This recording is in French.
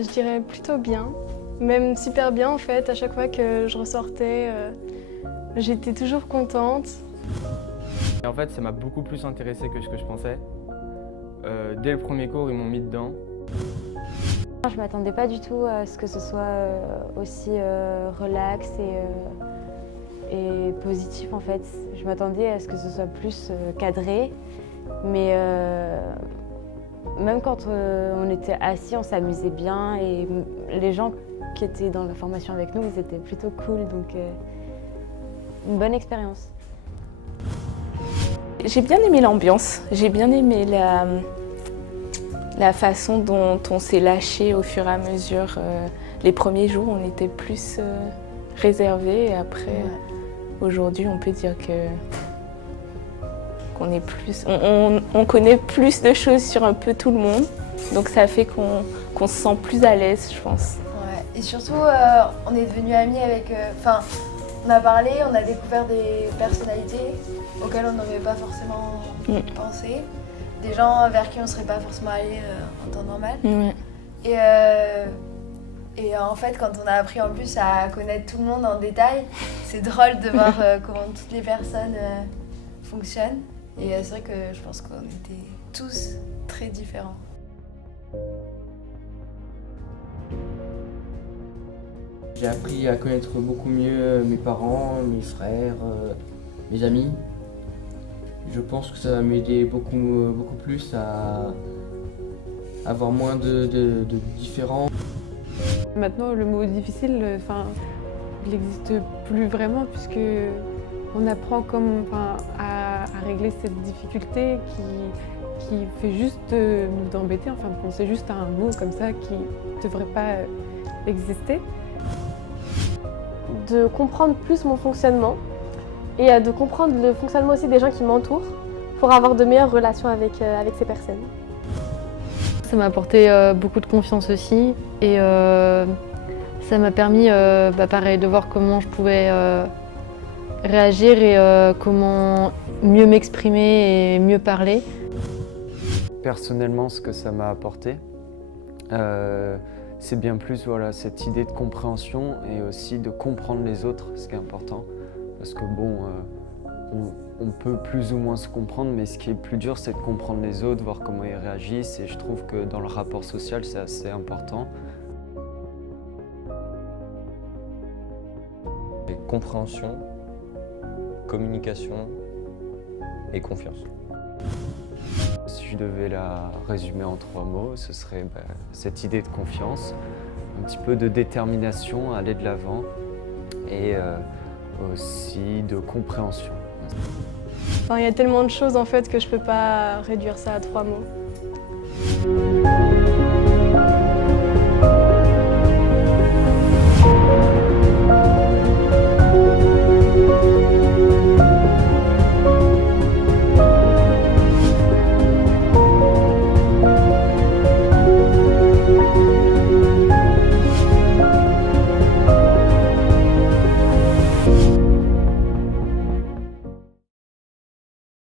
Je dirais plutôt bien, même super bien en fait. À chaque fois que je ressortais, j'étais toujours contente. Et en fait, ça m'a beaucoup plus intéressé que ce que je pensais. Dès le premier cours, ils m'ont mis dedans. Je ne m'attendais pas du tout à ce que ce soit aussi relax et positif en fait. Je m'attendais à ce que ce soit plus cadré, mais même quand on était assis, on s'amusait bien et les gens qui étaient dans la formation avec nous, ils étaient plutôt cool, donc une bonne expérience. J'ai bien aimé l'ambiance, j'ai bien aimé la façon dont on s'est lâché au fur et à mesure. Les premiers jours, on était plus réservés et après, aujourd'hui, on peut dire qu'on est plus, on connaît plus de choses sur un peu tout le monde. Donc ça fait qu'on se sent plus à l'aise, je pense. Ouais. Et surtout, on est devenus amis avec... on a parlé, on a découvert des personnalités auxquelles on n'aurait pas forcément pensé. Des gens vers qui on ne serait pas forcément allé en temps normal. Et en fait, quand on a appris en plus à connaître tout le monde en détail, c'est drôle de voir comment toutes les personnes fonctionnent. Et c'est vrai que je pense qu'on était tous très différents. J'ai appris à connaître beaucoup mieux mes parents, mes frères, mes amis. Je pense que ça va m'aider beaucoup plus à avoir moins de différends. Maintenant, le mot difficile, il n'existe plus vraiment puisque on apprend à régler cette difficulté qui fait juste nous embêter. Enfin, penser juste à un mot comme ça qui ne devrait pas exister. De comprendre plus mon fonctionnement et de comprendre le fonctionnement aussi des gens qui m'entourent pour avoir de meilleures relations avec ces personnes. Ça m'a apporté beaucoup de confiance aussi et ça m'a permis pareil, de voir comment je pouvais réagir et comment mieux m'exprimer et mieux parler. Personnellement, ce que ça m'a apporté, c'est bien plus cette idée de compréhension et aussi de comprendre les autres, ce qui est important. Parce que bon, on peut plus ou moins se comprendre, mais ce qui est plus dur, c'est de comprendre les autres, voir comment ils réagissent. Et je trouve que dans le rapport social, c'est assez important. Et compréhension, communication et confiance. Si je devais la résumer en 3 mots, ce serait cette idée de confiance, un petit peu de détermination à aller de l'avant et aussi de compréhension. Il y a tellement de choses en fait que je peux pas réduire ça à 3 mots.